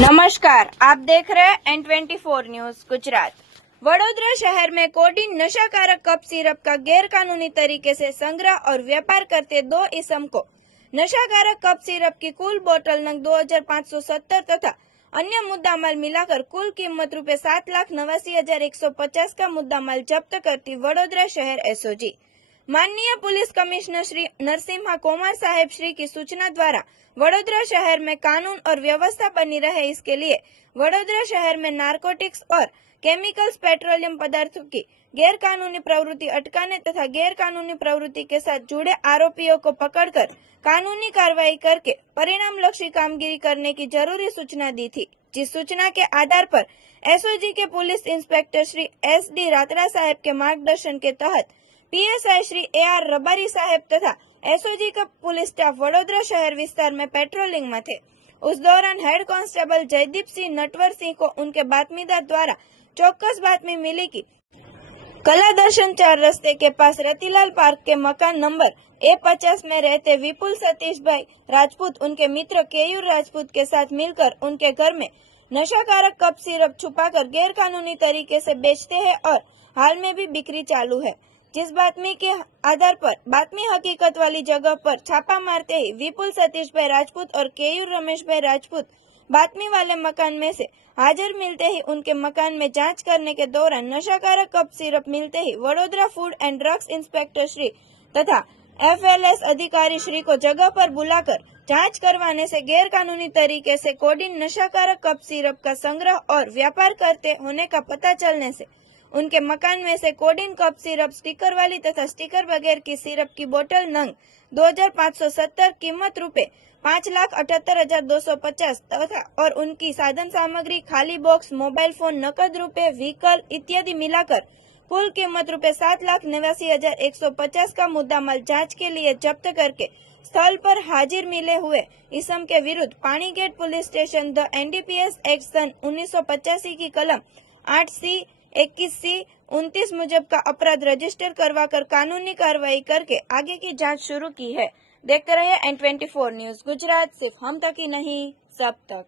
नमस्कार, आप देख रहे हैं N24 न्यूज गुजरात। वडोदरा शहर में कोडीन नशाकारक कप सिरप का गैरकानूनी तरीके से संग्रह और व्यापार करते दो इसम को नशाकारक कप सिरप की कुल बोतल नंग 2570 तथा अन्य मुद्दामाल मिलाकर कुल कीमत रूपये 7,89,150 का मुद्दामाल जब्त करती वडोदरा शहर एसओजी माननीय पुलिस कमिश्नर श्री नरसिम्हा कुमार साहेब श्री की सूचना द्वारा वडोदरा शहर में कानून और व्यवस्था बनी रहे, इसके लिए वडोदरा शहर में नारकोटिक्स और केमिकल्स पेट्रोलियम पदार्थों की गैरकानूनी प्रवृत्ति अटकाने तथा गैरकानूनी प्रवृत्ति के साथ जुड़े आरोपियों को पकड़कर कानूनी कार्रवाई करके परिणाम लक्षी कामगिरी करने की जरूरी सूचना दी थी, जिस सूचना के आधार पर एसओजी के police inspector Shri SD Ratra साहेब के मार्गदर्शन के तहत PSI श्री AR रबारी साहेब तथा एसओजी का पुलिस स्टाफ वडोदरा शहर विस्तार में पेट्रोलिंग में थे। उस दौरान हेड कांस्टेबल जयदीप सिंह नटवर सिंह को उनके बातमीदार द्वारा चौक्कस बातमी मिली कि कला दर्शन 4 रस्ते के पास रतिलाल पार्क के मकान नंबर A50 में रहते विपुल सतीश भाई राजपूत उनके मित्र केयूर राजपूत के साथ मिलकर उनके घर में नशाकारक कप सिरप छुपाकर गैरकानूनी तरीके से बेचते हैं और हाल में भी बिक्री चालू है। जिस बातमी के आधार पर बातमी हकीकत वाली जगह पर छापा मारते ही विपुल सतीश भाई राजपूत और केयूर रमेश भाई राजपूत बातमी वाले मकान में से हाजिर मिलते ही उनके मकान में जांच करने के दौरान नशाकारक कप सिरप मिलते ही Vadodara food and drugs inspector Shri तथा FLS अधिकारी श्री को जगह पर बुलाकर जांच करवाने से गैरकानूनी तरीके से कोडीन नशाकारक कप सिरप का संग्रह और व्यापार करते होने का पता चलने से उनके मकान में से कोडीन कप सिरप स्टिकर वाली तथा स्टिकर बगैर की सिरप की बोतल नंग 2570 कीमत रूपये 5,78,250 तथा और उनकी साधन सामग्री खाली बॉक्स मोबाइल फोन नकद रुपए व्हीकल इत्यादि मिलाकर कुल कीमत रूपये 7,89,150 का मुद्दामाल जांच के लिए जब्त करके स्थल पर हाजिर मिले हुए इसम के विरुद्ध Panigate police station the NDPS act सन 1985 की कलम 8C 21C 29 मुजब का अपराध रजिस्टर करवाकर कानूनी कार्रवाई करके आगे की जांच शुरू की है। देखते रहिए N24 न्यूज गुजरात, सिर्फ हम तक ही नहीं सब तक।